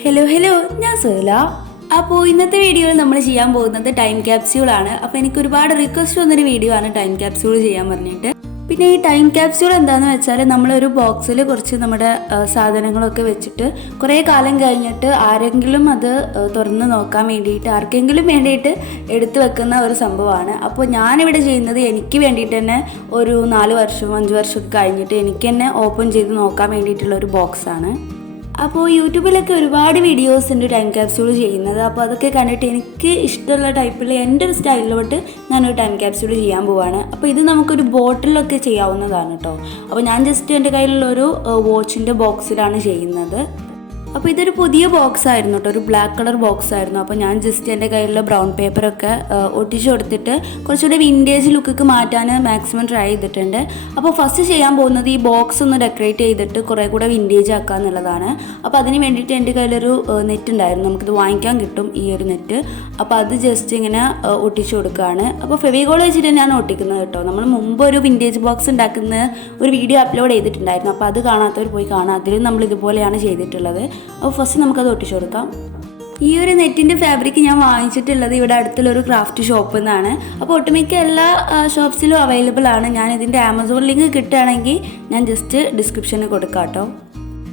Hello ഞാൻ സഹല. അപ്പോൾ ഇന്നത്തെ വീഡിയോയിൽ നമ്മൾ ചെയ്യാൻ പോകുന്നത് ടൈം ക്യാപ്സ്യൂൾ ആണ്. അപ്പോൾ എനിക്ക് ഒരുപാട് റിക്വസ്റ്റ് വന്നൊരു വീഡിയോ ആണ് ടൈം ക്യാപ്സ്യൂൾ ചെയ്യാൻ പറഞ്ഞിട്ട്. പിന്നെ ഈ ടൈം ക്യാപ്സ്യൂൾ എന്താണെന്ന് വെച്ചാൽ നമ്മളൊരു ബോക്സിൽ കുറച്ച് നമ്മുടെ സാധനങ്ങളൊക്കെ വെച്ചിട്ട് കുറേ കാലം കഴിഞ്ഞിട്ട് ആരെങ്കിലും അത് തുറന്ന് നോക്കാൻ വേണ്ടിയിട്ട് ആർക്കെങ്കിലും വേണ്ടിയിട്ട് എടുത്തു വെക്കുന്ന ഒരു സംഭവമാണ്. അപ്പോൾ ഞാനിവിടെ ചെയ്യുന്നത് എനിക്ക് വേണ്ടിയിട്ട് തന്നെ ഒരു 4 വർഷം 5 വർഷമൊക്കെ കഴിഞ്ഞിട്ട് എനിക്ക് തന്നെ ഓപ്പൺ ചെയ്ത് നോക്കാൻ വേണ്ടിയിട്ടുള്ള ഒരു ബോക്സാണ്. അപ്പോൾ യൂട്യൂബിലൊക്കെ ഒരുപാട് വീഡിയോസ് ഉണ്ട് ടൈം ക്യാപ്സ്യൂൾ ചെയ്യുന്നത്. അപ്പോൾ അതൊക്കെ കണ്ടിട്ട് എനിക്ക് ഇഷ്ടമുള്ള ടൈപ്പിൽ എൻ്റെ ഒരു സ്റ്റൈലിലോട്ട് ഞാനൊരു ടൈം ക്യാപ്സ്യൂൾ ചെയ്യാൻ പോവാണ്. അപ്പോൾ ഇത് നമുക്കൊരു ബോട്ടിലൊക്കെ ചെയ്യാവുന്നതാണ് കേട്ടോ. അപ്പോൾ ഞാൻ ജസ്റ്റ് എൻ്റെ കയ്യിലുള്ളൊരു വാച്ചിൻ്റെ ബോക്സിലാണ് ചെയ്യുന്നത്. അപ്പോൾ ഇതൊരു പുതിയ ബോക്സ് ആയിരുന്നു കേട്ടോ, ഒരു ബ്ലാക്ക് കളർ ബോക്സ് ആയിരുന്നു. അപ്പോൾ ഞാൻ ജസ്റ്റ് എൻ്റെ കയ്യിലുള്ള ബ്രൗൺ പേപ്പറൊക്കെ ഒട്ടിച്ച് കൊടുത്തിട്ട് കുറച്ചുകൂടി വിൻറ്റേജ് ലുക്കൊക്കെ മാറ്റാൻ മാക്സിമം ട്രൈ ചെയ്തിട്ടുണ്ട്. അപ്പോൾ ഫസ്റ്റ് ചെയ്യാൻ പോകുന്നത് ഈ ബോക്സ് ഒന്ന് ഡെക്കറേറ്റ് ചെയ്തിട്ട് കുറേ കൂടെ വിൻറ്റേജ് ആക്കുക എന്നുള്ളതാണ്. അപ്പോൾ അതിന് വേണ്ടിയിട്ട് എൻ്റെ കയ്യിലൊരു നെറ്റ് ഉണ്ടായിരുന്നു, നമുക്കിത് വാങ്ങിക്കാൻ കിട്ടും ഈ ഒരു നെറ്റ്. അപ്പോൾ അത് ജസ്റ്റ് ഇങ്ങനെ ഒട്ടിച്ച് കൊടുക്കുകയാണ്. അപ്പോൾ ഫെവികോൾ വെച്ചിട്ട് ഞാൻ ഒട്ടിക്കുന്നത് കേട്ടോ. നമ്മൾ മുമ്പ് ഒരു വിൻറ്റേജ് ബോക്സ് ഉണ്ടാക്കുന്ന ഒരു വീഡിയോ അപ്ലോഡ് ചെയ്തിട്ടുണ്ടായിരുന്നു. അപ്പോൾ അത് കാണാത്തവർ പോയി കാണാം, അതിലും നമ്മൾ ഇതുപോലെയാണ് ചെയ്തിട്ടുള്ളത്. അപ്പോൾ ഫസ്റ്റ് നമുക്കത് ഒട്ടിച്ചു കൊടുക്കാം. ഈ ഒരു നെറ്റിൻ്റെ ഫാബ്രിക് ഞാൻ വാങ്ങിച്ചിട്ടുള്ളത് ഇവിടെ അടുത്തുള്ളൊരു ക്രാഫ്റ്റ് ഷോപ്പിൽ നിന്നാണ്. അപ്പോൾ ഒട്ടുമിക്ക എല്ലാ ഷോപ്സിലും അവൈലബിൾ ആണ്. ഞാൻ ഇതിൻ്റെ ആമസോൺ ലിങ്ക് കിട്ടുകയാണെങ്കിൽ ഞാൻ ജസ്റ്റ് ഡിസ്ക്രിപ്ഷനിൽ കൊടുക്കാം കേട്ടോ.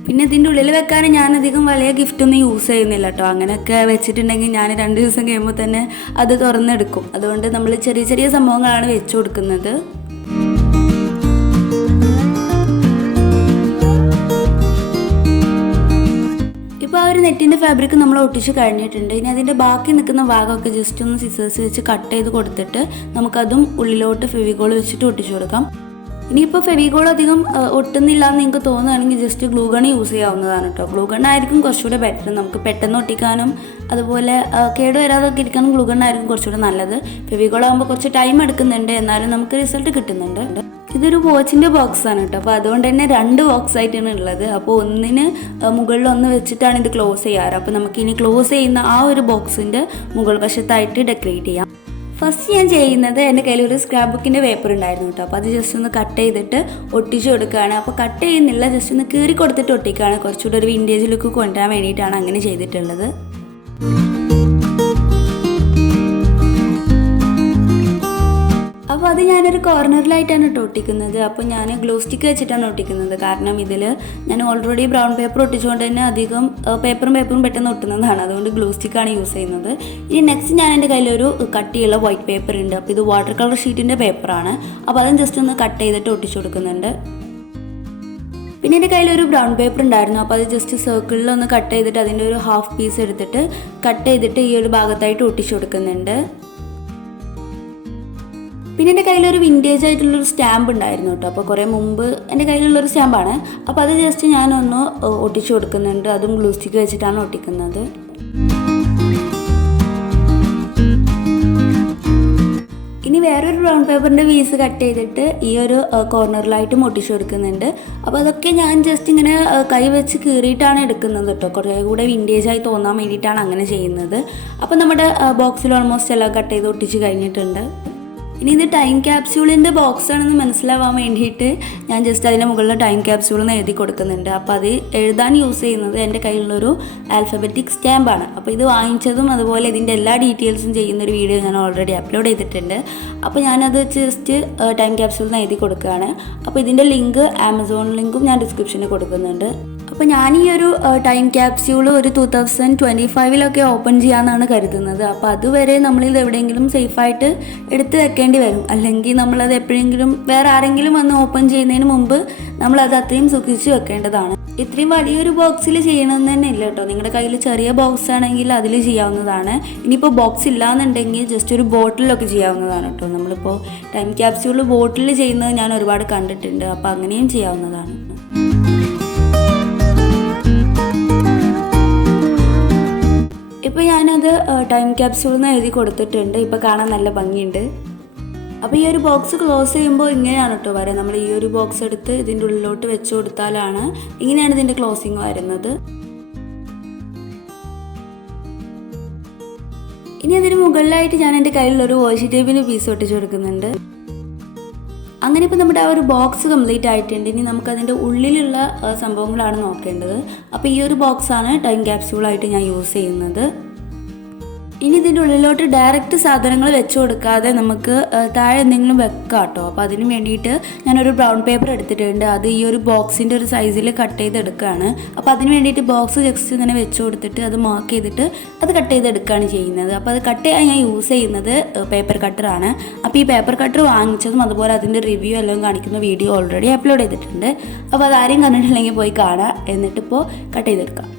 പിന്നെ ഇതിൻ്റെ ഉള്ളിൽ വെക്കാൻ ഞാൻ അധികം വലിയ ഗിഫ്റ്റൊന്നും യൂസ് ചെയ്യുന്നില്ല കേട്ടോ. അങ്ങനെയൊക്കെ വെച്ചിട്ടുണ്ടെങ്കിൽ ഞാൻ 2 ദിവസം കഴിയുമ്പോൾ തന്നെ അത് തുറന്നെടുക്കും. അതുകൊണ്ട് നമ്മൾ ചെറിയ ചെറിയ സംഭവങ്ങളാണ് വെച്ച് കൊടുക്കുന്നത്. ഇപ്പോൾ ആ ഒരു നെറ്റിൻ്റെ ഫാബ്രിക് നമ്മൾ ഒട്ടിച്ച് കഴിഞ്ഞിട്ടുണ്ട്. ഇനി അതിൻ്റെ ബാക്കി നിൽക്കുന്ന ഭാഗമൊക്കെ ജസ്റ്റ് ഒന്ന് സിസേഴ്സ് വെച്ച് കട്ട് ചെയ്ത് കൊടുത്തിട്ട് നമുക്കതും ഉള്ളിലോട്ട് ഫെവികോൾ വെച്ചിട്ട് ഒട്ടിച്ചു കൊടുക്കാം. ഇനിയിപ്പോൾ ഫെവികോൾ അധികം ഒട്ടുന്നില്ല എന്ന് നിങ്ങൾക്ക് തോന്നുകയാണെങ്കിൽ ജസ്റ്റ് ഗ്ലൂ ഗൺ യൂസ് ചെയ്യാവുന്നതാണ് കേട്ടോ. ഗ്ലൂ ഗൺ ആയിരിക്കും കുറച്ചുകൂടെ ബെറ്റർ, നമുക്ക് പെട്ടെന്ന് ഒട്ടിക്കാനും അതുപോലെ കേടുവരാതൊക്കെ ഇരിക്കാനും ഗ്ലൂ ഗൺ ആയിരിക്കും കുറച്ചുകൂടെ നല്ലത്. ഫെവികോൾ ആകുമ്പോൾ കുറച്ച് ടൈം എടുക്കുന്നുണ്ട്, എന്നാലും നമുക്ക് റിസൾട്ട് കിട്ടുന്നുണ്ട്. ഇതൊരു വാച്ചിൻ്റെ ബോക്സാണ് കേട്ടോ. അപ്പോൾ അതുകൊണ്ട് തന്നെ 2 ബോക്സ് ആയിട്ടാണ് ഉള്ളത്. അപ്പോൾ ഒന്നിന് മുകളിൽ ഒന്ന് വെച്ചിട്ടാണ് ഇത് ക്ലോസ് ചെയ്യാറ്. അപ്പോൾ നമുക്കിനി ക്ലോസ് ചെയ്യുന്ന ആ ഒരു ബോക്സിൻ്റെ മുകൾ വശത്തായിട്ട് ഡെക്കറേറ്റ് ചെയ്യാം. ഫസ്റ്റ് ഞാൻ ചെയ്യുന്നത് എൻ്റെ കയ്യിലൊരു സ്ക്രാപ്പ് ബുക്കിൻ്റെ പേപ്പർ ഉണ്ടായിരുന്നു കേട്ടോ. അപ്പോൾ അത് ജസ്റ്റ് ഒന്ന് കട്ട് ചെയ്തിട്ട് ഒട്ടിച്ച് കൊടുക്കുകയാണ്. അപ്പോൾ കട്ട് ചെയ്യുന്നില്ല, ജസ്റ്റ് ഒന്ന് കീറി കൊടുത്തിട്ട് ഒട്ടിക്കുകയാണ്. കുറച്ചുകൂടെ ഒരു വിൻറ്റേജ് ലുക്ക് കൊണ്ടുവരാൻ വേണ്ടിയിട്ടാണ് അങ്ങനെ ചെയ്തിട്ടുള്ളത്. അപ്പോൾ അത് ഞാനൊരു കോർണറിലായിട്ടാണ് കേട്ടോ ഒട്ടിക്കുന്നത്. അപ്പോൾ ഞാൻ ഗ്ലൂ സ്റ്റിക്ക് വെച്ചിട്ടാണ് ഒട്ടിക്കുന്നത്. കാരണം ഇതിൽ ഞാൻ ഓൾറെഡി ബ്രൗൺ പേപ്പർ ഒട്ടിച്ചുകൊണ്ട് തന്നെ അധികം പേപ്പറും പെട്ടെന്ന് ഒട്ടുന്നതാണ്. അതുകൊണ്ട് ഗ്ലൂ സ്റ്റിക്കാണ് യൂസ് ചെയ്യുന്നത്. ഇനി നെക്സ്റ്റ് ഞാൻ എൻ്റെ കയ്യിലൊരു കട്ടിയുള്ള വൈറ്റ് പേപ്പർ ഉണ്ട്. അപ്പോൾ ഇത് വാട്ടർ കളർ ഷീറ്റിൻ്റെ പേപ്പറാണ്. അപ്പോൾ അതും ജസ്റ്റ് ഒന്ന് കട്ട് ചെയ്തിട്ട് ഒട്ടിച്ചു കൊടുക്കുന്നുണ്ട്. പിന്നെ എൻ്റെ കയ്യിലൊരു ബ്രൗൺ പേപ്പർ ഉണ്ടായിരുന്നു. അപ്പോൾ അത് ജസ്റ്റ് സർക്കിളിൽ ഒന്ന് കട്ട് ചെയ്തിട്ട് അതിൻ്റെ ഒരു ഹാഫ് പീസ് എടുത്തിട്ട് കട്ട് ചെയ്തിട്ട് ഈ ഒരു ഭാഗത്തായിട്ട് ഒട്ടിച്ചു കൊടുക്കുന്നുണ്ട്. പിന്നെ എൻ്റെ കയ്യിലൊരു വിൻറ്റേജ് ആയിട്ടുള്ളൊരു സ്റ്റാമ്പ് ഉണ്ടായിരുന്നു കേട്ടോ. അപ്പോൾ കുറേ മുമ്പ് എൻ്റെ കയ്യിലുള്ളൊരു സ്റ്റാമ്പാണ്. അപ്പോൾ അത് ജസ്റ്റ് ഞാനൊന്ന് ഒട്ടിച്ചു കൊടുക്കുന്നുണ്ട്. അതും ഗ്ലൂ സ്റ്റിക്ക് വെച്ചിട്ടാണ് ഒട്ടിക്കുന്നത്. ഇനി വേറൊരു ബ്രൗൺ പേപ്പറിൻ്റെ പീസ് കട്ട് ചെയ്തിട്ട് ഈ ഒരു കോർണറിലായിട്ടും ഒട്ടിച്ചു കൊടുക്കുന്നുണ്ട്. അപ്പോൾ അതൊക്കെ ഞാൻ ജസ്റ്റ് ഇങ്ങനെ കൈ വെച്ച് കീറിയിട്ടാണ് എടുക്കുന്നത് കേട്ടോ. കുറേ കൂടെ വിൻറ്റേജായി തോന്നാൻ വേണ്ടിയിട്ടാണ് അങ്ങനെ ചെയ്യുന്നത്. അപ്പോൾ നമ്മുടെ ബോക്സിൽ ഓൾമോസ്റ്റ് എല്ലാം കട്ട് ചെയ്ത് ഒട്ടിച്ച് കഴിഞ്ഞിട്ടുണ്ട്. ഇനി ഇത് ടൈം ക്യാപ്സ്യൂളിൻ്റെ ബോക്സ് ആണെന്ന് മനസ്സിലാവാൻ വേണ്ടിയിട്ട് ഞാൻ ജസ്റ്റ് അതിൻ്റെ മുകളിൽ ടൈം ക്യാപ്സ്യൂൾ എന്ന് എഴുതി കൊടുക്കുന്നുണ്ട്. അപ്പോൾ അത് എഴുതാൻ യൂസ് ചെയ്യുന്നത് എൻ്റെ കയ്യിലുള്ളൊരു ആൽഫബറ്റിക് സ്റ്റാമ്പാണ്. അപ്പോൾ ഇത് വാങ്ങിച്ചതും അതുപോലെ ഇതിൻ്റെ എല്ലാ ഡീറ്റെയിൽസും ചെയ്യുന്നൊരു വീഡിയോ ഞാൻ ഓൾറെഡി അപ്ലോഡ് ചെയ്തിട്ടുണ്ട്. അപ്പോൾ ഞാനത് ജസ്റ്റ് ടൈം ക്യാപ്സ്യൂൾ എന്ന് എഴുതി കൊടുക്കുകയാണ്. അപ്പോൾ ഇതിൻ്റെ ലിങ്ക് ആമസോൺ ലിങ്കും ഞാൻ ഡിസ്ക്രിപ്ഷനിൽ കൊടുക്കുന്നുണ്ട്. അപ്പോൾ ഞാൻ ഈ ഒരു ടൈം ക്യാപ്സ്യൂൾ ഒരു 2025 ഓപ്പൺ ചെയ്യാമെന്നാണ് കരുതുന്നത്. അപ്പോൾ അതുവരെ നമ്മളിത് എവിടെയെങ്കിലും സേഫായിട്ട് എടുത്ത് വെക്കേണ്ടി വരും. അല്ലെങ്കിൽ നമ്മളത് എപ്പോഴെങ്കിലും വേറെ ആരെങ്കിലും വന്ന് ഓപ്പൺ ചെയ്യുന്നതിന് മുമ്പ് നമ്മളത് അത്രയും സൂക്ഷിച്ച് വെക്കേണ്ടതാണ്. ഇത്രയും വലിയൊരു ബോക്സിൽ ചെയ്യണമെന്ന് തന്നെ ഇല്ല കേട്ടോ. നിങ്ങളുടെ കയ്യിൽ ചെറിയ ബോക്സ് ആണെങ്കിൽ അതിൽ ചെയ്യാവുന്നതാണ്. ഇനിയിപ്പോൾ ബോക്സ് ഇല്ലാന്നുണ്ടെങ്കിൽ ജസ്റ്റ് ഒരു ബോട്ടിലൊക്കെ ചെയ്യാവുന്നതാണ് കേട്ടോ. നമ്മളിപ്പോൾ ടൈം ക്യാപ്സ്യൂൾ ബോട്ടിൽ ചെയ്യുന്നത് ഞാൻ ഒരുപാട് കണ്ടിട്ടുണ്ട്. അപ്പോൾ അങ്ങനെയും ചെയ്യാവുന്നതാണ്. ഇപ്പോൾ ഞാനത് ടൈം ക്യാപ്സ്യൂൾ എന്ന് എഴുതി കൊടുത്തിട്ടുണ്ട്. ഇപ്പോൾ കാണാൻ നല്ല ഭംഗിയുണ്ട്. അപ്പോൾ ഈ ഒരു ബോക്സ് ക്ലോസ് ചെയ്യുമ്പോൾ ഇങ്ങനെയാണ് കേട്ടോ വരെ. നമ്മൾ ഈ ഒരു ബോക്സ് എടുത്ത് ഇതിൻ്റെ ഉള്ളിലോട്ട് വെച്ച് കൊടുത്താലാണ് ഇങ്ങനെയാണ് ഇതിൻ്റെ ക്ലോസിങ് വരുന്നത്. ഇനി അതിന് മുകളിലായിട്ട് ഞാൻ എൻ്റെ കയ്യിലുള്ളൊരു വാഷി ടേപ്പിന് പീസ് ഒട്ടിച്ച് കൊടുക്കുന്നുണ്ട്. അങ്ങനെ ഇപ്പോൾ നമ്മുടെ ആ ഒരു ബോക്സ് കംപ്ലീറ്റ് ആയിട്ടുണ്ട്. ഇനി നമുക്കതിൻ്റെ ഉള്ളിലുള്ള സംഭവങ്ങളാണ് നോക്കേണ്ടത്. അപ്പോൾ ഈ ഒരു ബോക്സാണ് ടൈം ക്യാപ്സ്യൂളായിട്ട് ഞാൻ യൂസ് ചെയ്യുന്നത്. ഇനി ഇതിൻ്റെ ഉള്ളിലോട്ട് ഡയറക്റ്റ് സാധനങ്ങൾ വെച്ച് കൊടുക്കാതെ നമുക്ക് താഴെ എന്തെങ്കിലും വെക്കാം കേട്ടോ. അപ്പോൾ അതിന് വേണ്ടിയിട്ട് ഞാനൊരു ബ്രൗൺ പേപ്പർ എടുത്തിട്ടുണ്ട്. അത് ഈ ഒരു ബോക്സിൻ്റെ ഒരു സൈസിൽ കട്ട് ചെയ്തെടുക്കുകയാണ്. അപ്പോൾ അതിന് വേണ്ടിയിട്ട് ബോക്സ് ജസ്റ്റ് ഇങ്ങനെ വെച്ച് കൊടുത്തിട്ട് അത് മാർക്ക് ചെയ്തിട്ട് അത് കട്ട് ചെയ്തെടുക്കുകയാണ് ചെയ്യുന്നത്. അപ്പോൾ അത് കട്ട് ചെയ്യാൻ ഞാൻ യൂസ് ചെയ്യുന്നത് പേപ്പർ കട്ടറാണ്. അപ്പോൾ ഈ പേപ്പർ കട്ടർ വാങ്ങിച്ചതും അതുപോലെ അതിൻ്റെ റിവ്യൂ എല്ലാം കാണിക്കുന്ന വീഡിയോ ഓൾറെഡി അപ്ലോഡ് ചെയ്തിട്ടുണ്ട്. അപ്പോൾ അതാരെയും കണ്ടിട്ടില്ലെങ്കിൽ പോയി കാണാം. എന്നിട്ടിപ്പോൾ കട്ട് ചെയ്തെടുക്കാം.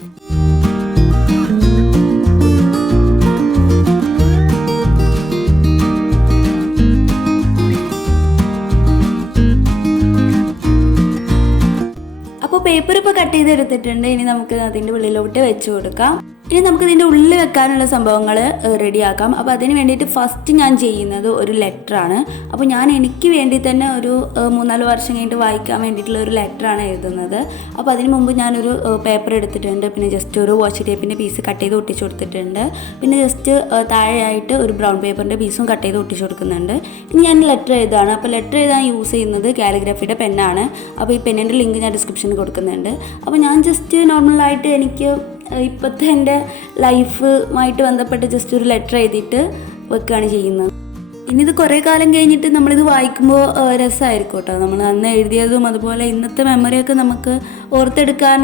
അപ്പോൾ പേപ്പർ ഇപ്പോൾ കട്ട് ചെയ്തെടുത്തിട്ടുണ്ട്. ഇനി നമുക്ക് അതിൻ്റെ ഉള്ളിലോട്ട് വെച്ച് കൊടുക്കാം. ഇനി നമുക്ക് ഇതിൻ്റെ ഉള്ളിൽ വെക്കാനുള്ള സംഭവങ്ങൾ റെഡിയാക്കാം. അപ്പോൾ അതിന് വേണ്ടിയിട്ട് ഫസ്റ്റ് ഞാൻ ചെയ്യുന്നത് ഒരു ലെറ്ററാണ്. അപ്പോൾ ഞാൻ എനിക്ക് വേണ്ടി തന്നെ ഒരു 3-4 വർഷം കഴിഞ്ഞിട്ട് വായിക്കാൻ വേണ്ടിയിട്ടുള്ള ഒരു ലെറ്ററാണ് എഴുതുന്നത്. അപ്പോൾ അതിന് മുമ്പ് ഞാനൊരു പേപ്പർ എടുത്തിട്ടുണ്ട്. പിന്നെ ജസ്റ്റ് ഒരു വാഷി ടേപ്പിൻ്റെ പീസ് കട്ട് ചെയ്ത് ഒട്ടിച്ച് കൊടുത്തിട്ടുണ്ട്. പിന്നെ ജസ്റ്റ് താഴെയായിട്ട് ഒരു ബ്രൗൺ പേപ്പറിൻ്റെ പീസും കട്ട് ചെയ്ത് ഒട്ടിച്ച് കൊടുക്കുന്നുണ്ട്. ഇനി ഞാൻ ലെറ്റർ എഴുതാണ്. അപ്പോൾ ലെറ്റർ എഴുതാൻ യൂസ് ചെയ്യുന്നത് കാലിഗ്രാഫിയുടെ പെന്നാണ്. അപ്പോൾ ഈ പെന്നിൻ്റെ ലിങ്ക് ഞാൻ ഡിസ്ക്രിപ്ഷനിൽ കൊടുക്കുന്നുണ്ട്. അപ്പോൾ ഞാൻ ജസ്റ്റ് നോർമലായിട്ട് എനിക്ക് ഇപ്പോഴത്തെ എൻ്റെ ലൈഫുമായിട്ട് ബന്ധപ്പെട്ട് ജസ്റ്റ് ഒരു ലെറ്റർ എഴുതിയിട്ട് വെക്കുകയാണ് ചെയ്യുന്നത്. ഇനി ഇത് കുറേ കാലം കഴിഞ്ഞിട്ട് നമ്മളിത് വായിക്കുമ്പോൾ രസമായിരിക്കും കേട്ടോ. നമ്മൾ അന്ന് എഴുതിയതും അതുപോലെ ഇന്നത്തെ മെമ്മറിയൊക്കെ നമുക്ക് ഓർത്തെടുക്കാൻ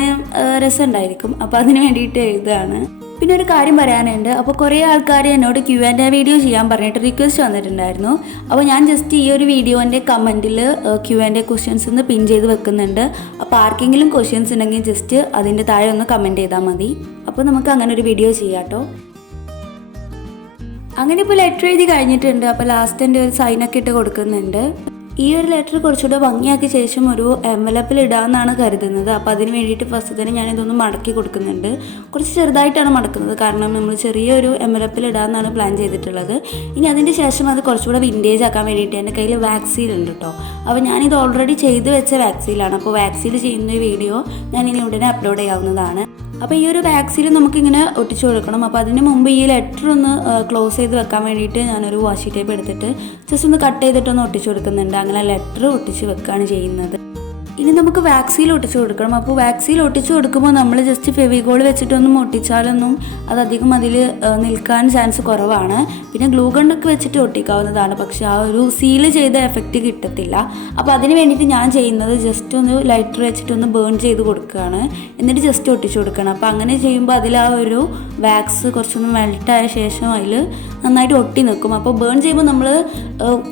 രസമുണ്ടായിരിക്കും. അപ്പോൾ അതിന് വേണ്ടിയിട്ട് എഴുതുകയാണ്. പിന്നെ ഒരു കാര്യം പറയാനുണ്ട്. അപ്പോൾ കുറേ ആൾക്കാർ എന്നോട് Q&A വീഡിയോ ചെയ്യാൻ പറഞ്ഞിട്ട് റിക്വസ്റ്റ് വന്നിട്ടുണ്ടായിരുന്നു. അപ്പോൾ ഞാൻ ജസ്റ്റ് ഈ ഒരു വീഡിയോൻ്റെ കമൻറ്റിൽ Q&A ക്വസ്റ്റ്യൻസ് ഒന്ന് പിൻ ചെയ്ത് വെക്കുന്നുണ്ട്. അപ്പോൾ ആർക്കെങ്കിലും ക്വസ്റ്റ്യൻസ് ഉണ്ടെങ്കിൽ ജസ്റ്റ് അതിൻ്റെ താഴെ ഒന്ന് കമൻറ്റ് ചെയ്താൽ മതി. അപ്പോൾ നമുക്ക് അങ്ങനെ ഒരു വീഡിയോ ചെയ്യാം കേട്ടോ. അങ്ങനെ ഇപ്പോൾ ലെറ്റർ എഴുതി കഴിഞ്ഞിട്ടുണ്ട്. അപ്പോൾ ലാസ്റ്റ് എൻ്റെ ഒരു സൈനൊക്കെ ഇട്ട് കൊടുക്കുന്നുണ്ട്. ഈ ഒരു ലെറ്റർ കുറച്ചുകൂടെ ഭംഗിയാക്കിയ ശേഷം ഒരു എൻവലപ്പിൽ ഇടാമെന്നാണ് കരുതുന്നത്. അപ്പോൾ അതിന് വേണ്ടിയിട്ട് ഫസ്റ്റ് തന്നെ ഞാനിതൊന്ന് മടക്കി കൊടുക്കുന്നുണ്ട്. കുറച്ച് ചെറുതായിട്ടാണ് മടക്കുന്നത്, കാരണം നമ്മൾ ചെറിയൊരു എൻവലപ്പിൽ ഇടാമെന്നാണ് പ്ലാൻ ചെയ്തിട്ടുള്ളത്. ഇനി അതിൻ്റെ ശേഷം അത് കുറച്ചുകൂടെ വിൻറ്റേജ് ആക്കാൻ വേണ്ടിയിട്ട് എൻ്റെ കയ്യിൽ വാക്സീൽ ഉണ്ട് കേട്ടോ. അപ്പോൾ ഞാനിത് ഓൾറെഡി ചെയ്ത് വെച്ച വാക്സീലാണ്. അപ്പോൾ വാക്സീൽ ചെയ്യുന്ന വീഡിയോ ഞാൻ ഇനി ഉടനെ അപ്ലോഡ് ചെയ്യാവുന്നതാണ്. അപ്പോൾ ഈ ഒരു വാക്സിൽ നമുക്കിങ്ങനെ ഒട്ടിച്ചു കൊടുക്കണം. അപ്പോൾ അതിന് മുമ്പ് ഈ ലെറ്റർ ഒന്ന് ക്ലോസ് ചെയ്ത് വെക്കാൻ വേണ്ടിയിട്ട് ഞാനൊരു വാഷി ടേപ്പ് എടുത്തിട്ട് ജസ്റ്റ് ഒന്ന് കട്ട് ചെയ്തിട്ടൊന്ന് ഒട്ടിച്ചു കൊടുക്കുന്നുണ്ട്. അങ്ങനെ ലെറ്റർ ഒട്ടിച്ച് വെക്കുകയാണ് ചെയ്യുന്നത്. ഇനി നമുക്ക് വാക്സിൽ ഒട്ടിച്ചു കൊടുക്കണം. അപ്പോൾ വാക്സിൽ ഒട്ടിച്ചു കൊടുക്കുമ്പോൾ നമ്മൾ ജസ്റ്റ് ഫെവിക്കോൾ വെച്ചിട്ടൊന്നും ഒട്ടിച്ചാലൊന്നും അതധികം അതിൽ നിൽക്കാൻ ചാൻസ് കുറവാണ്. പിന്നെ ഗ്ലൂ ഗണ്ണൊക്കെ വെച്ചിട്ട് ഒട്ടിക്കാവുന്നതാണ്, പക്ഷേ ആ ഒരു സീല് ചെയ്ത എഫക്റ്റ് കിട്ടത്തില്ല. അപ്പോൾ അതിന് വേണ്ടിയിട്ട് ഞാൻ ചെയ്യുന്നത് ജസ്റ്റ് ഒന്ന് ലൈറ്റർ വെച്ചിട്ടൊന്ന് ബേൺ ചെയ്ത് കൊടുക്കുകയാണ്. എന്നിട്ട് ജസ്റ്റ് ഒട്ടിച്ചു കൊടുക്കണം. അപ്പോൾ അങ്ങനെ ചെയ്യുമ്പോൾ അതിൽ ആ ഒരു വാക്സ് കുറച്ചൊന്ന് മെൽട്ടായ ശേഷം അതിൽ നന്നായിട്ട് ഒട്ടി നിൽക്കും. അപ്പോൾ ബേൺ ചെയ്യുമ്പോൾ നമ്മൾ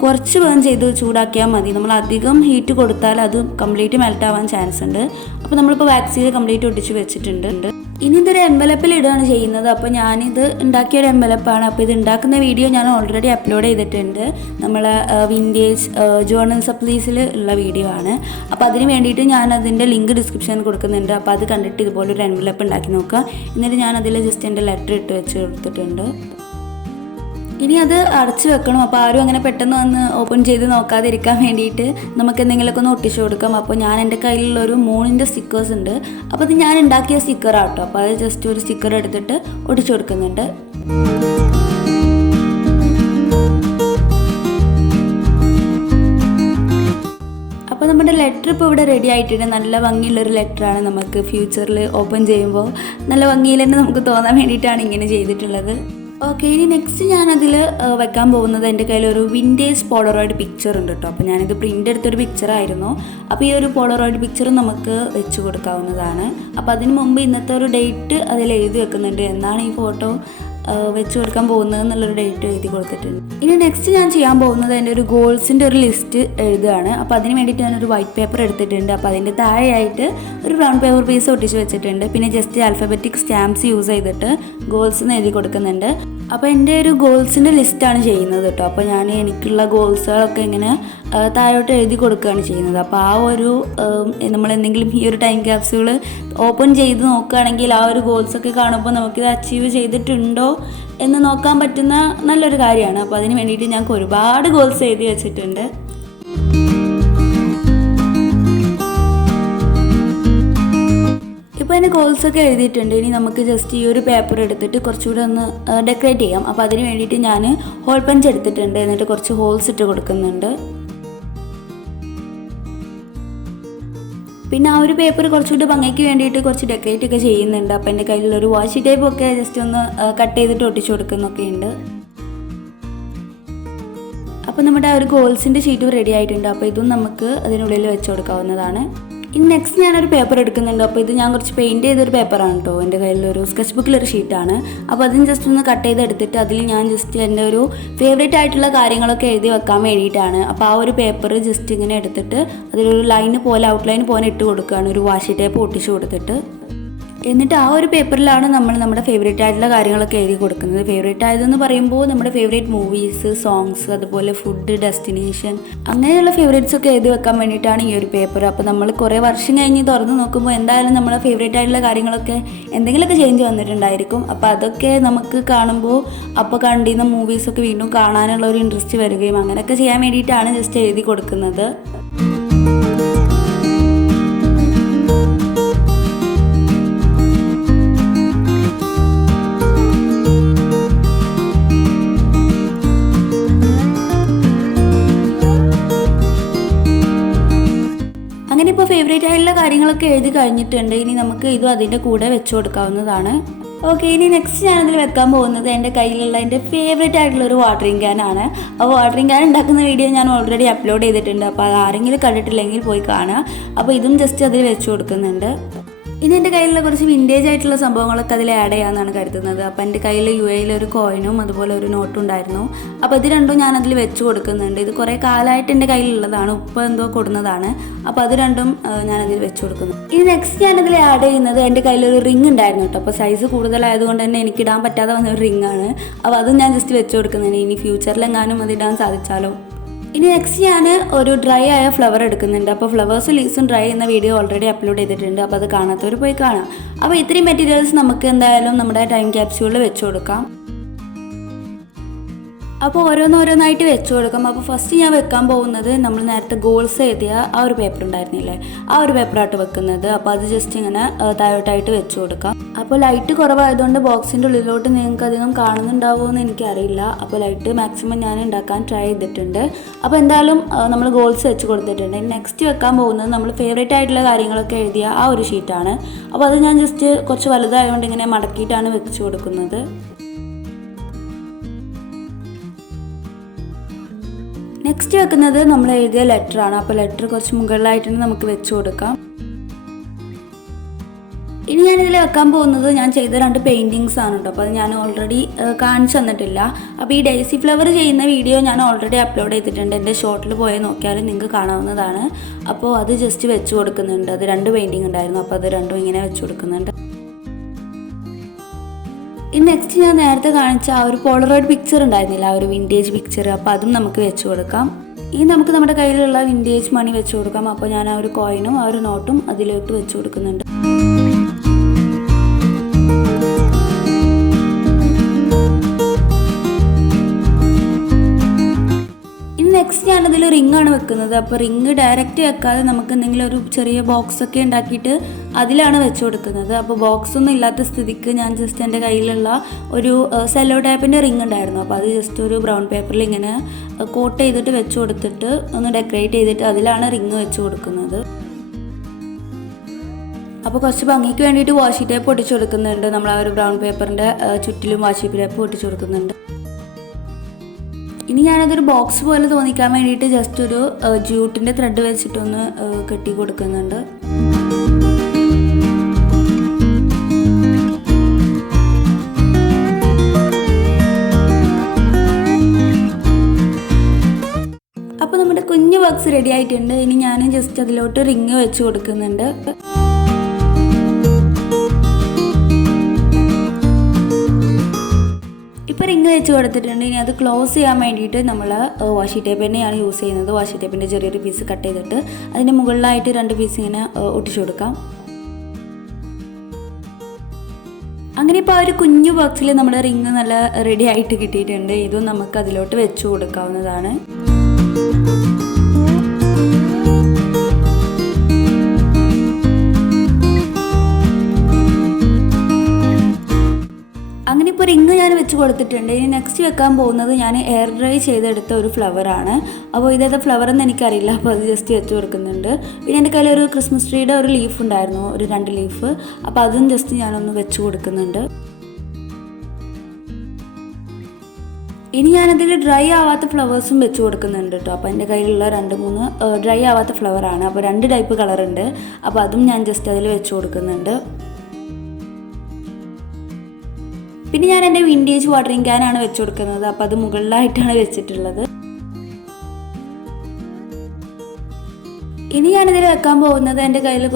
കുറച്ച് ബേൺ ചെയ്ത് ചൂടാക്കിയാൽ മതി. നമ്മൾ അധികം ഹീറ്റ് കൊടുത്താൽ അത് കംപ്ലീറ്റ് മെൽറ്റ് ആവാൻ ചാൻസ് ഉണ്ട്. അപ്പോൾ നമ്മളിപ്പോൾ വാക്സിൽ കംപ്ലീറ്റ് ഒട്ടിച്ച് വെച്ചിട്ടുണ്ട്. ഇനി ഇതൊരു എൻവലപ്പിൽ ഇടുകയാണ് ചെയ്യുന്നത്. അപ്പോൾ ഞാനിത് ഉണ്ടാക്കിയൊരു എൻവലപ്പാണ്. അപ്പോൾ ഇത് ഉണ്ടാക്കുന്ന വീഡിയോ ഞാൻ ഓൾറെഡി അപ്ലോഡ് ചെയ്തിട്ടുണ്ട്. നമ്മളെ വിൻറ്റേജ് ജേർണൽ സപ്ലീസിൽ ഉള്ള വീഡിയോ ആണ്. അപ്പോൾ അതിന് വേണ്ടിയിട്ട് ഞാൻ അതിൻ്റെ ലിങ്ക് ഡിസ്ക്രിപ്ഷനിൽ കൊടുക്കുന്നുണ്ട്. അപ്പോൾ അത് കണ്ടിട്ട് ഇതുപോലൊരു എൻവലപ്പ് ഉണ്ടാക്കി നോക്കുക. എന്നിട്ട് ഞാൻ അതിൽ ജസ്റ്റ് എൻ്റെ ലെറ്റർ ഇട്ട് വെച്ച് കൊടുത്തിട്ടുണ്ട്. ഇനി അത് അടച്ചു വെക്കണം. അപ്പോൾ ആരും അങ്ങനെ പെട്ടെന്ന് വന്ന് ഓപ്പൺ ചെയ്ത് നോക്കാതിരിക്കാൻ വേണ്ടിയിട്ട് നമുക്ക് എന്തെങ്കിലുമൊക്കെ ഒന്ന് ഒട്ടിച്ചു കൊടുക്കാം. അപ്പോൾ ഞാൻ എൻ്റെ കയ്യിലുള്ളൊരു മൂണിൻ്റെ സ്റ്റിക്കേഴ്സ് ഉണ്ട്. അപ്പോൾ അത് ഞാൻ ഉണ്ടാക്കിയ സ്റ്റിക്കറാട്ടോ. അപ്പോൾ അത് ജസ്റ്റ് ഒരു സ്റ്റിക്കർ എടുത്തിട്ട് ഒട്ടിച്ചു കൊടുക്കുന്നുണ്ട്. അപ്പോൾ നമ്മുടെ ലെറ്റർ ഇപ്പോൾ ഇവിടെ റെഡി ആയിട്ടുണ്ട്. നല്ല ഭംഗിയുള്ളൊരു ലെറ്ററാണ്. നമുക്ക് ഫ്യൂച്ചറിൽ ഓപ്പൺ ചെയ്യുമ്പോൾ നല്ല ഭംഗിയിൽ തന്നെ നമുക്ക് തോന്നാൻ വേണ്ടിയിട്ടാണ് ഇങ്ങനെ ചെയ്തിട്ടുള്ളത്. ഓക്കെ, ഇനി നെക്സ്റ്റ് ഞാനതിൽ വെക്കാൻ പോകുന്നത് എൻ്റെ കയ്യിലൊരു വിൻറ്റേജ് പോളറോയിഡ് പിക്ചർ ഉണ്ട് കേട്ടോ. അപ്പോൾ ഞാനിത് പ്രിൻ്റ് എടുത്തൊരു പിക്ചറായിരുന്നു. അപ്പോൾ ഈ ഒരു പോളറോയിഡ് പിക്ചർ നമുക്ക് വെച്ച് കൊടുക്കാവുന്നതാണ്. അപ്പോൾ അതിന് മുമ്പ് ഇന്നത്തെ ഒരു ഡേറ്റ് അതിൽ എഴുതി വെക്കുന്നുണ്ട്. എന്നാണ് ഈ ഫോട്ടോ വെച്ച് കൊടുക്കാൻ പോകുന്നത് എന്നുള്ളൊരു ഡേറ്റ് എഴുതി കൊടുത്തിട്ടുണ്ട്. ഇനി നെക്സ്റ്റ് ഞാൻ ചെയ്യാൻ പോകുന്നത് എൻ്റെ ഒരു ഗോൾസിൻ്റെ ഒരു ലിസ്റ്റ് എഴുതുകയാണ്. അപ്പോൾ അതിന് വേണ്ടിയിട്ട് ഞാനൊരു വൈറ്റ് പേപ്പർ എടുത്തിട്ടുണ്ട്. അപ്പോൾ അതിൻ്റെ താഴെയായിട്ട് ഒരു ബ്രൗൺ പേപ്പർ പീസ് ഒട്ടിച്ച് വെച്ചിട്ടുണ്ട്. പിന്നെ ജസ്റ്റ് ആൽഫബറ്റിക് സ്റ്റാമ്പ്സ് യൂസ് ചെയ്തിട്ട് ഗോൾസ് എന്ന് എഴുതി കൊടുക്കുന്നുണ്ട്. അപ്പോൾ എൻ്റെ ഒരു ഗോൾസിൻ്റെ ലിസ്റ്റാണ് ചെയ്യുന്നത് കേട്ടോ. അപ്പോൾ ഞാൻ എനിക്കുള്ള ഗോൾസുകളൊക്കെ ഇങ്ങനെ താഴോട്ട് എഴുതി കൊടുക്കുകയാണ് ചെയ്യുന്നത്. അപ്പോൾ ആ ഒരു നമ്മളെന്തെങ്കിലും ഈ ഒരു ടൈം ക്യാപ്സ്യൂൾ ഓപ്പൺ ചെയ്ത് നോക്കുകയാണെങ്കിൽ ആ ഒരു ഗോൾസൊക്കെ കാണുമ്പോൾ നമുക്കിത് അച്ചീവ് ചെയ്തിട്ടുണ്ടോ എന്ന് നോക്കാൻ പറ്റുന്ന നല്ലൊരു കാര്യമാണ്. അപ്പോൾ അതിന് വേണ്ടിയിട്ട് ഞങ്ങൾക്ക് ഒരുപാട് ഗോൾസ് എഴുതി വെച്ചിട്ടുണ്ട്. ഇപ്പോൾ അതിന് ഗോൾസൊക്കെ എഴുതിയിട്ടുണ്ട്. ഇനി നമുക്ക് ജസ്റ്റ് ഈ ഒരു പേപ്പർ എടുത്തിട്ട് കുറച്ചുകൂടെ ഒന്ന് ഡെക്കറേറ്റ് ചെയ്യാം. അപ്പോൾ അതിന് വേണ്ടിയിട്ട് ഞാൻ ഹോൾ പഞ്ച് എടുത്തിട്ടുണ്ട്. എന്നിട്ട് കുറച്ച് ഹോൾസ് ഇട്ട് കൊടുക്കുന്നുണ്ട്. പിന്നെ ആ ഒരു പേപ്പർ കുറച്ചുകൂടി ഭംഗിക്ക് വേണ്ടിയിട്ട് കുറച്ച് ഡെക്കറേറ്റ് ഒക്കെ ചെയ്യുന്നുണ്ട്. അപ്പോൾ എൻ്റെ കയ്യിലുള്ളൊരു വാഷി ടേപ്പൊക്കെ ജസ്റ്റ് ഒന്ന് കട്ട് ചെയ്തിട്ട് ഒട്ടിച്ചു കൊടുക്കുന്നൊക്കെ ഉണ്ട്. അപ്പോൾ നമ്മുടെ ആ ഒരു ഗോൾസിൻ്റെ ഷീറ്റും റെഡി ആയിട്ടുണ്ട്. അപ്പോൾ ഇതും നമുക്ക് അതിനുള്ളിൽ വെച്ച് കൊടുക്കാവുന്നതാണ്. ഇനി നെക്സ്റ്റ് ഞാനൊരു പേപ്പർ എടുക്കുന്നുണ്ട്. അപ്പോൾ ഇത് ഞാൻ കുറച്ച് പെയിൻറ്റ് ചെയ്തൊരു പേപ്പറാണ് കേട്ടോ. എൻ്റെ കയ്യിലൊരു സ്കെച്ച് ബുക്കിലൊരു ഷീറ്റാണ്. അപ്പോൾ അതിന് ജസ്റ്റ് ഒന്ന് കട്ട് ചെയ്തെടുത്തിട്ട് അതിൽ ഞാൻ ജസ്റ്റ് എൻ്റെ ഒരു ഫേവറേറ്റ് ആയിട്ടുള്ള കാര്യങ്ങളൊക്കെ എഴുതി വെക്കാൻ വേണ്ടിയിട്ടാണ്. അപ്പോൾ ആ ഒരു പേപ്പർ ജസ്റ്റ് ഇങ്ങനെ എടുത്തിട്ട് അതിലൊരു ലൈന് പോലെ ഔട്ട്ലൈൻ പോലെ ഇട്ട് കൊടുക്കുകയാണ്, ഒരു വാഷി ടേപ്പ് ഒട്ടിച്ച് കൊടുത്തിട്ട്. എന്നിട്ട് ആ ഒരു പേപ്പറിലാണ് നമ്മൾ നമ്മുടെ ഫേവറേറ്റ് ആയിട്ടുള്ള കാര്യങ്ങളൊക്കെ എഴുതി കൊടുക്കുന്നത്. ഫേവറേറ്റ് ആയതെന്ന് പറയുമ്പോൾ നമ്മുടെ ഫേവറേറ്റ് മൂവീസ്, സോങ്സ്, അതുപോലെ ഫുഡ്, ഡെസ്റ്റിനേഷൻ, അങ്ങനെയുള്ള ഫേവറേറ്റ്സ് ഒക്കെ എഴുതി വെക്കാൻ വേണ്ടിയിട്ടാണ് ഈ ഒരു പേപ്പർ. അപ്പോൾ നമ്മൾ കുറേ വർഷം കഴിഞ്ഞ് തുറന്ന് നോക്കുമ്പോൾ എന്തായാലും നമ്മുടെ ഫേവറേറ്റ് ആയിട്ടുള്ള കാര്യങ്ങളൊക്കെ എന്തെങ്കിലുമൊക്കെ ചേഞ്ച് വന്നിട്ടുണ്ടായിരിക്കും. അപ്പോൾ അതൊക്കെ നമുക്ക് കാണുമ്പോൾ അപ്പോൾ കണ്ടിരുന്ന മൂവീസൊക്കെ വീണ്ടും കാണാനുള്ള ഒരു ഇൻട്രസ്റ്റ് വരികയും അങ്ങനെയൊക്കെ ചെയ്യാൻ വേണ്ടിയിട്ടാണ് ജസ്റ്റ് എഴുതി കൊടുക്കുന്നത്. അങ്ങനെ ഇപ്പോൾ ഫേവറേറ്റ് ആയിട്ടുള്ള കാര്യങ്ങളൊക്കെ എഴുതി കഴിഞ്ഞിട്ടുണ്ട്. ഇനി നമുക്ക് ഇതും അതിൻ്റെ കൂടെ വെച്ച് കൊടുക്കാവുന്നതാണ്. ഓക്കെ, ഇനി നെക്സ്റ്റ് ഞാനതിൽ വെക്കാൻ പോകുന്നത് എൻ്റെ കയ്യിലുള്ള എൻ്റെ ഫേവറേറ്റ് ആയിട്ടുള്ള ഒരു വാട്ടറിങ് ക്യാനാണ്. ആ വാട്ടറിങ് ക്യാൻ ഉണ്ടാക്കുന്ന വീഡിയോ ഞാൻ ഓൾറെഡി അപ്ലോഡ് ചെയ്തിട്ടുണ്ട്. അപ്പോൾ അത് ആരെങ്കിലും കണ്ടിട്ടില്ലെങ്കിൽ പോയി കാണുക. അപ്പോൾ ഇതും ജസ്റ്റ് അതിൽ വെച്ച് കൊടുക്കുന്നുണ്ട്. ഇനി എൻ്റെ കയ്യിലുള്ള കുറച്ച് വിൻറ്റേജ് ആയിട്ടുള്ള സംഭവങ്ങളൊക്കെ അതിൽ ആഡ് ചെയ്യാമെന്നാണ് കരുതുന്നത്. അപ്പോൾ എൻ്റെ കയ്യിൽ UAE ഒരു കോയിനും അതുപോലെ ഒരു നോട്ടും ഉണ്ടായിരുന്നു. അപ്പോൾ ഇത് രണ്ടും ഞാൻ അതിൽ വെച്ച് കൊടുക്കുന്നുണ്ട്. ഇത് കുറേ കാലമായിട്ട് എൻ്റെ കയ്യിലുള്ളതാണ്, ഉപ്പ എന്തോ കൊടുക്കുന്നതാണ്. അപ്പോൾ അത് രണ്ടും ഞാനതിൽ വെച്ച് കൊടുക്കുന്നു. ഇനി നെക്സ്റ്റ് ഞാനതിൽ ആഡ് ചെയ്യുന്നത് എൻ്റെ കയ്യിലൊരു റിങ് ഉണ്ടായിരുന്നു കേട്ടോ. അപ്പോൾ സൈസ് കൂടുതലായതുകൊണ്ട് തന്നെ എനിക്കിടാൻ പറ്റാതെ വന്നൊരു റിങ്ങാണ്. അപ്പോൾ അതും ഞാൻ ജസ്റ്റ് വെച്ച് കൊടുക്കുന്നുണ്ട്. ഇനി ഫ്യൂച്ചറിലെങ്ങാനും അതിടാൻ സാധിച്ചാലോ. ഇനി നെക്സ്റ്റ് ഞാൻ ഒരു ഡ്രൈ ആയ ഫ്ലവർ എടുക്കുന്നുണ്ട്. അപ്പോൾ ഫ്ലവേഴ്സും ലീവ്സും ഡ്രൈ എന്ന വീഡിയോ ഓൾറെഡി അപ്ലോഡ് ചെയ്തിട്ടുണ്ട്. അപ്പോൾ അത് കാണാത്തവർ പോയി കാണാം. അപ്പോൾ ഇത്രയും മെറ്റീരിയൽസ് നമുക്ക് എന്തായാലും നമ്മുടെ ടൈം ക്യാപ്സ്യൂളിൽ വെച്ച് കൊടുക്കാം. അപ്പോൾ ഓരോന്നോരോന്നായിട്ട് വെച്ച് കൊടുക്കാം. അപ്പോൾ ഫസ്റ്റ് ഞാൻ വെക്കാൻ പോകുന്നത് നമ്മൾ നേരത്തെ ഗോൾസ് എഴുതിയ ആ ഒരു പേപ്പർ ഉണ്ടായിരുന്നില്ലേ, ആ ഒരു പേപ്പറായിട്ട് വെക്കുന്നത്. അപ്പോൾ അത് ജസ്റ്റ് ഇങ്ങനെ താഴോട്ടായിട്ട് വെച്ച് കൊടുക്കാം. അപ്പോൾ ലൈറ്റ് കുറവായതുകൊണ്ട് ബോക്സിൻ്റെ ഉള്ളിലോട്ട് നിങ്ങൾക്ക് അധികം കാണുന്നുണ്ടാവുമോ എന്ന് എനിക്കറിയില്ല. അപ്പോൾ ലൈറ്റ് മാക്സിമം ഞാൻ ഉണ്ടാക്കാൻ ട്രൈ ചെയ്തിട്ടുണ്ട്. അപ്പോൾ എന്തായാലും നമ്മൾ ഗോൾസ് വെച്ച് കൊടുത്തിട്ടുണ്ട്. നെക്സ്റ്റ് വെക്കാൻ പോകുന്നത് നമ്മൾ ഫേവറേറ്റ് ആയിട്ടുള്ള കാര്യങ്ങളൊക്കെ എഴുതിയ ആ ഒരു ഷീറ്റാണ്. അപ്പോൾ അത് ഞാൻ ജസ്റ്റ് കുറച്ച് വലുതായതുകൊണ്ട് ഇങ്ങനെ മടക്കിയിട്ടാണ് വെച്ച് കൊടുക്കുന്നത്. നെക്സ്റ്റ് വെക്കുന്നത് നമ്മൾ എഴുതിയ ലെറ്ററാണ്. അപ്പോൾ ലെറ്റർ കുറച്ച് മുകളിലായിട്ട് നമുക്ക് വെച്ച് കൊടുക്കാം. ഇനി ഞാനിതിൽ വെക്കാൻ പോകുന്നത് ഞാൻ ചെയ്ത 2 പെയിൻറ്റിങ്സ് ആണ് കേട്ടോ. അപ്പോൾ അത് ഞാൻ ഓൾറെഡി കാണിച്ചു തന്നിട്ടില്ല. അപ്പോൾ ഈ ഡെയ്സി ഫ്ലവർ ചെയ്യുന്ന വീഡിയോ ഞാൻ ഓൾറെഡി അപ്ലോഡ് ചെയ്തിട്ടുണ്ട്. എൻ്റെ ഷോർട്ടിൽ പോയി നോക്കിയാലും നിങ്ങൾക്ക് കാണാവുന്നതാണ്. അപ്പോൾ അത് ജസ്റ്റ് വെച്ച് കൊടുക്കുന്നുണ്ട്. അത് 2 പെയിൻറ്റിങ് ഉണ്ടായിരുന്നു. അപ്പോൾ അത് രണ്ടും ഇങ്ങനെ വെച്ച് കൊടുക്കുന്നുണ്ട്. ഇനി നെക്സ്റ്റ് ഞാൻ നേരത്തെ കാണിച്ച ആ ഒരു പോളറോയിഡ് പിക്ചർ ഉണ്ടായിരുന്നില്ല, ആ ഒരു വിൻറ്റേജ് പിക്ചർ. അപ്പോൾ അതും നമുക്ക് വെച്ച് കൊടുക്കാം. ഇനി നമുക്ക് നമ്മുടെ കയ്യിലുള്ള വിൻറ്റേജ് മണി വെച്ച് കൊടുക്കാം. അപ്പോൾ ഞാൻ ആ ഒരു കോയിനും ആ ഒരു നോട്ടും അതിലോട്ട് വെച്ച് കൊടുക്കുന്നുണ്ട്. നെക്സ്റ്റ് ഞാനതിൽ റിങ്ങാണ് വെക്കുന്നത്. അപ്പോൾ റിങ് ഡയറക്റ്റ് വെക്കാതെ നമുക്ക് എന്തെങ്കിലും ഒരു ചെറിയ ബോക്സൊക്കെ ഉണ്ടാക്കിയിട്ട് അതിലാണ് വെച്ച് കൊടുക്കുന്നത്. അപ്പോൾ ബോക്സൊന്നും ഇല്ലാത്ത സ്ഥിതിക്ക് ഞാൻ ജസ്റ്റ് എൻ്റെ കയ്യിലുള്ള ഒരു സെല്ലോ ടൈപ്പിൻ്റെ റിങ് ഉണ്ടായിരുന്നു. അപ്പോൾ അത് ജസ്റ്റ് ഒരു ബ്രൗൺ പേപ്പറിൽ ഇങ്ങനെ കോട്ട് ചെയ്തിട്ട് വെച്ച് കൊടുത്തിട്ട് ഒന്ന് ഡെക്കറേറ്റ് ചെയ്തിട്ട് അതിലാണ് റിങ് വെച്ച് കൊടുക്കുന്നത്. അപ്പോൾ കുറച്ച് ഭംഗിക്ക് വേണ്ടിയിട്ട് വാഷി ടേപ്പ് ഒട്ടിച്ച് കൊടുക്കുന്നുണ്ട്. നമ്മൾ ആ ഒരു ബ്രൗൺ പേപ്പറിൻ്റെ ചുറ്റിലും വാഷി ടേപ്പ് ഒട്ടിച്ച് കൊടുക്കുന്നുണ്ട്. ഇനി ഞാനതൊരു ബോക്സ് പോലെ തോന്നിക്കാൻ വേണ്ടിയിട്ട് ജസ്റ്റ് ഒരു ജൂട്ടിൻ്റെ ത്രെഡ് വെച്ചിട്ടൊന്ന് കെട്ടി കൊടുക്കുന്നുണ്ട്. അപ്പോൾ നമ്മുടെ കുഞ്ഞു ബോക്സ് റെഡി ആയിട്ടുണ്ട്. ഇനി ഞാൻ ജസ്റ്റ് അതിലോട്ട് റിങ് വെച്ച് കൊടുക്കുന്നുണ്ട്. ഇപ്പോൾ റിങ് വെച്ച് കൊടുത്തിട്ടുണ്ട്. ഇനി അത് ക്ലോസ് ചെയ്യാൻ വേണ്ടിയിട്ട് നമ്മൾ വാഷി ടേപ്പ് തന്നെയാണ് യൂസ് ചെയ്യുന്നത്. വാഷി ടേപ്പിൻ്റെ ചെറിയൊരു പീസ് കട്ട് ചെയ്തിട്ട് അതിൻ്റെ മുകളിലായിട്ട് 2 പീസ് ഇങ്ങനെ ഒട്ടിച്ചു കൊടുക്കാം. അങ്ങനെ ഇപ്പോൾ ആ ഒരു കുഞ്ഞു ബോക്സിൽ നമ്മുടെ റിങ് നല്ല റെഡി ആയിട്ട് കിട്ടിയിട്ടുണ്ട്. ഇതും നമുക്ക് അതിലോട്ട് വെച്ച് കൊടുക്കാവുന്നതാണ്. അങ്ങനെ ഇപ്പോൾ ഇപ്പോൾ റിങ് ഞാൻ വെച്ച് കൊടുത്തിട്ടുണ്ട്. ഇനി നെക്സ്റ്റ് വെക്കാൻ പോകുന്നത് ഞാൻ എയർ ഡ്രൈ ചെയ്തെടുത്ത ഒരു ഫ്ലവറാണ്. അപ്പോൾ ഇതേത് ഫ്ലവർ എന്ന് എനിക്കറിയില്ല, അപ്പോൾ അത് ജസ്റ്റ് വെച്ച് കൊടുക്കുന്നുണ്ട്. പിന്നെ എൻ്റെ കയ്യിൽ ഒരു ക്രിസ്മസ് ട്രീയുടെ ഒരു ലീഫ് ഉണ്ടായിരുന്നു, ഒരു 2 ലീഫ്. അപ്പോൾ അതും ജസ്റ്റ് ഞാനൊന്ന് വെച്ച് കൊടുക്കുന്നുണ്ട്. ഇനി ഞാനതിൽ ഡ്രൈ ആവാത്ത ഫ്ലവേഴ്സും വെച്ച് കൊടുക്കുന്നുണ്ട് കേട്ടോ. അപ്പോൾ എൻ്റെ കയ്യിലുള്ള 2-3 ഡ്രൈ ആവാത്ത ഫ്ലവറാണ്. അപ്പോൾ 2 ടൈപ്പ് കളറുണ്ട്. അപ്പോൾ അതും ഞാൻ ജസ്റ്റ് അതിൽ വെച്ച് കൊടുക്കുന്നുണ്ട്. പിന്നെ ഞാൻ എൻ്റെ വിൻറ്റേജ് വാട്ടറിങ് ക്യാനാണ് വെച്ച് കൊടുക്കുന്നത്. അപ്പോൾ അത് മുകളിലായിട്ടാണ് വെച്ചിട്ടുള്ളത്. ഇനി ഞാനിതിൽ വെക്കാൻ പോകുന്നത് എൻ്റെ കയ്യിൽ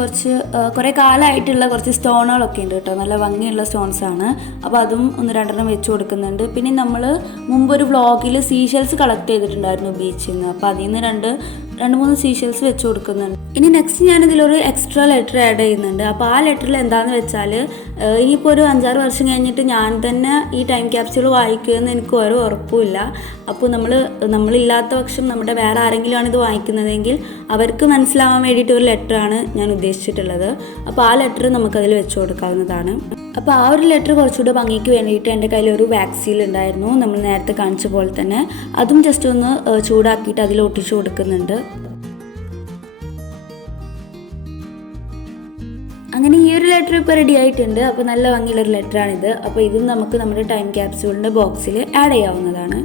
കുറേ കാലമായിട്ടുള്ള കുറച്ച് സ്റ്റോണുകളൊക്കെ ഉണ്ട് കേട്ടോ. നല്ല ഭംഗിയുള്ള സ്റ്റോൺസാണ്. അപ്പോൾ അതും 1-2 വെച്ച് കൊടുക്കുന്നുണ്ട്. പിന്നെ നമ്മൾ മുമ്പൊരു വ്ളോഗിൽ സീഷെൽസ് കളക്ട് ചെയ്തിട്ടുണ്ടായിരുന്നു ബീച്ചിൽ നിന്ന്. അപ്പോൾ അതിൽ നിന്ന് 2-3 സീഷെൽസ് വെച്ച് കൊടുക്കുന്നുണ്ട്. ഇനി നെക്സ്റ്റ് ഞാനിതിലൊരു എക്സ്ട്രാ ലെറ്റർ ആഡ് ചെയ്യുന്നുണ്ട്. അപ്പോൾ ആ ലെറ്ററിൽ എന്താണെന്ന് വെച്ചാൽ ഇനിയിപ്പോൾ ഒരു 5-6 വർഷം കഴിഞ്ഞിട്ട് ഞാൻ തന്നെ ഈ ടൈം ക്യാപ്സ്യൂൾ വായിക്കുമെന്ന് എനിക്ക് ഒരു ഉറപ്പുമില്ല. അപ്പോൾ നമ്മളില്ലാത്ത പക്ഷം നമ്മുടെ വേറെ ആരെങ്കിലും ആണ് ഇത് വായിക്കുന്നതെങ്കിൽ അവർക്ക് മനസ്സിലാവാൻ വേണ്ടിയിട്ട് ഒരു ലെറ്ററാണ് ഞാൻ ഉദ്ദേശിച്ചിട്ടുള്ളത്. അപ്പോൾ ആ ലെറ്റർ നമുക്കതിൽ വെച്ച് കൊടുക്കാവുന്നതാണ്. അപ്പോൾ ആ ഒരു ലെറ്റർ കുറച്ചുകൂടെ ഭംഗിക്ക് വേണ്ടിയിട്ട് എൻ്റെ കയ്യിലൊരു വാക്സ് സീൽ ഉണ്ടായിരുന്നു, നമ്മൾ നേരത്തെ കാണിച്ച പോലെ തന്നെ. അതും ജസ്റ്റ് ഒന്ന് ചൂടാക്കിയിട്ട് അതിൽ ഒട്ടിച്ചു കൊടുക്കുന്നുണ്ട്. അങ്ങനെ ഈ ഒരു ലെറ്റർ ഇപ്പോൾ റെഡി ആയിട്ടുണ്ട്. അപ്പോൾ നല്ല ഭംഗിയുള്ളൊരു ലെറ്ററാണിത്. അപ്പോൾ ഇതും നമുക്ക് നമ്മുടെ ടൈം ക്യാപ്സ്യൂളിൻ്റെ ബോക്സിൽ ആഡ് ചെയ്യാവുന്നതാണ്.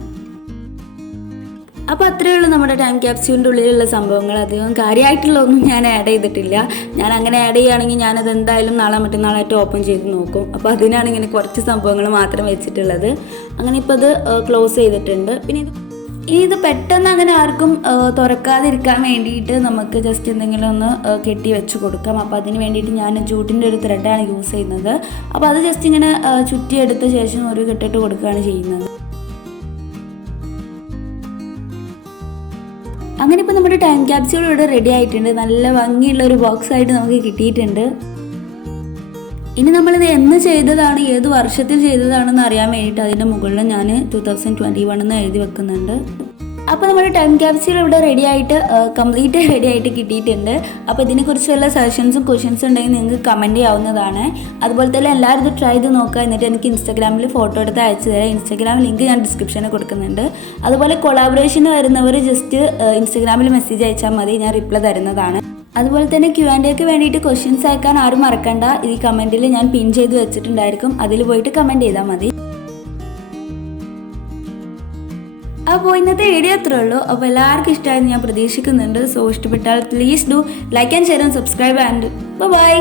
അപ്പോൾ അത്രയേ ഉള്ളൂ നമ്മുടെ ടൈം ക്യാപ്സ്യൂളിൻ്റെ ഉള്ളിലുള്ള സംഭവങ്ങൾ. അധികം കാര്യമായിട്ടുള്ളതൊന്നും ഞാൻ ആഡ് ചെയ്തിട്ടില്ല. ഞാൻ അങ്ങനെ ആഡ് ചെയ്യുകയാണെങ്കിൽ ഞാനത് എന്തായാലും നാളെ മറ്റന്നാളായിട്ട് ഓപ്പൺ ചെയ്ത് നോക്കും. അപ്പോൾ അതിനാണ് ഇങ്ങനെ കുറച്ച് സംഭവങ്ങൾ മാത്രം വെച്ചിട്ടുള്ളത്. അങ്ങനെ ഇപ്പോൾ അത് ക്ലോസ് ചെയ്തിട്ടുണ്ട്. പിന്നെ ഇത് പെട്ടെന്ന് അങ്ങനെ ആർക്കും തുറക്കാതിരിക്കാൻ വേണ്ടിയിട്ട് നമുക്ക് ജസ്റ്റ് എന്തെങ്കിലും ഒന്ന് കെട്ടി വെച്ച് കൊടുക്കാം. അപ്പോൾ അതിന് വേണ്ടിയിട്ട് ഞാൻ ജൂട്ടിൻ്റെ ഒരു ത്രെഡാണ് യൂസ് ചെയ്യുന്നത്. അപ്പോൾ അത് ജസ്റ്റ് ഇങ്ങനെ ചുറ്റിയെടുത്ത ശേഷം ഒരു കെട്ടിട്ട് കൊടുക്കുകയാണ് ചെയ്യുന്നത്. അങ്ങനെ ഇപ്പോൾ നമ്മുടെ ടൈം ക്യാപ്സ്യൂൾ ഇവിടെ റെഡി ആയിട്ടുണ്ട്. നല്ല ഭംഗിയുള്ള ഒരു ബോക്സ് ആയിട്ട് നമുക്ക് കിട്ടിയിട്ടുണ്ട്. ഇനി നമ്മളിത് എന്ന് ചെയ്തതാണ്, ഏത് വർഷത്തിൽ ചെയ്തതാണെന്ന് അറിയാൻ വേണ്ടിയിട്ട് അതിൻ്റെ മുകളിൽ ഞാൻ 2021 എന്ന് എഴുതി വെക്കുന്നുണ്ട്. അപ്പോൾ നമ്മുടെ ടൈം ക്യാപ്സ്യൂൾ ഇവിടെ കംപ്ലീറ്റ് റെഡി ആയിട്ട് കിട്ടിയിട്ടുണ്ട്. അപ്പോൾ ഇതിനെക്കുറിച്ച് വല്ല സജഷൻസും ക്വസ്റ്റ്യൻസും ഉണ്ടെങ്കിൽ നിങ്ങൾക്ക് കമൻറ്റ് ചെയ്യാവുന്നതാണ്. അതുപോലെ തന്നെ എല്ലാവരും ഇത് ട്രൈ ചെയ്ത് നോക്കുക. എന്നിട്ട് എനിക്ക് ഇൻസ്റ്റാഗ്രാമിൽ ഫോട്ടോ എടുത്ത് അയച്ചു തരാം. ഇൻസ്റ്റാഗ്രാം ലിങ്ക് ഞാൻ ഡിസ്ക്രിപ്ഷനിൽ കൊടുക്കുന്നുണ്ട്. അതുപോലെ കൊളാബറേഷന് വരുന്നവർ ജസ്റ്റ് ഇൻസ്റ്റാഗ്രാമിൽ മെസ്സേജ് അയച്ചാൽ മതി, ഞാൻ റിപ്ലൈ തരുന്നതാണ്. അതുപോലെ തന്നെ Q&Aക്ക് വേണ്ടിയിട്ട് ക്വസ്റ്റ്യൻസ് അയക്കാൻ ആരും മറക്കണ്ട. ഈ കമൻറ്റിൽ ഞാൻ പിൻ ചെയ്ത് വെച്ചിട്ടുണ്ടായിരിക്കും, അതിൽ പോയിട്ട് കമൻറ്റ് ചെയ്താൽ മതി. അപ്പോൾ ഇന്നത്തെ വീഡിയോ അത്രേ ഉള്ളൂ. അപ്പോൾ എല്ലാവർക്കും ഇഷ്ടമായെന്ന് ഞാൻ പ്രതീക്ഷിക്കുന്നുണ്ട്. സോ ഇഷ്ടപ്പെട്ടാൽ please do like and share and subscribe and by.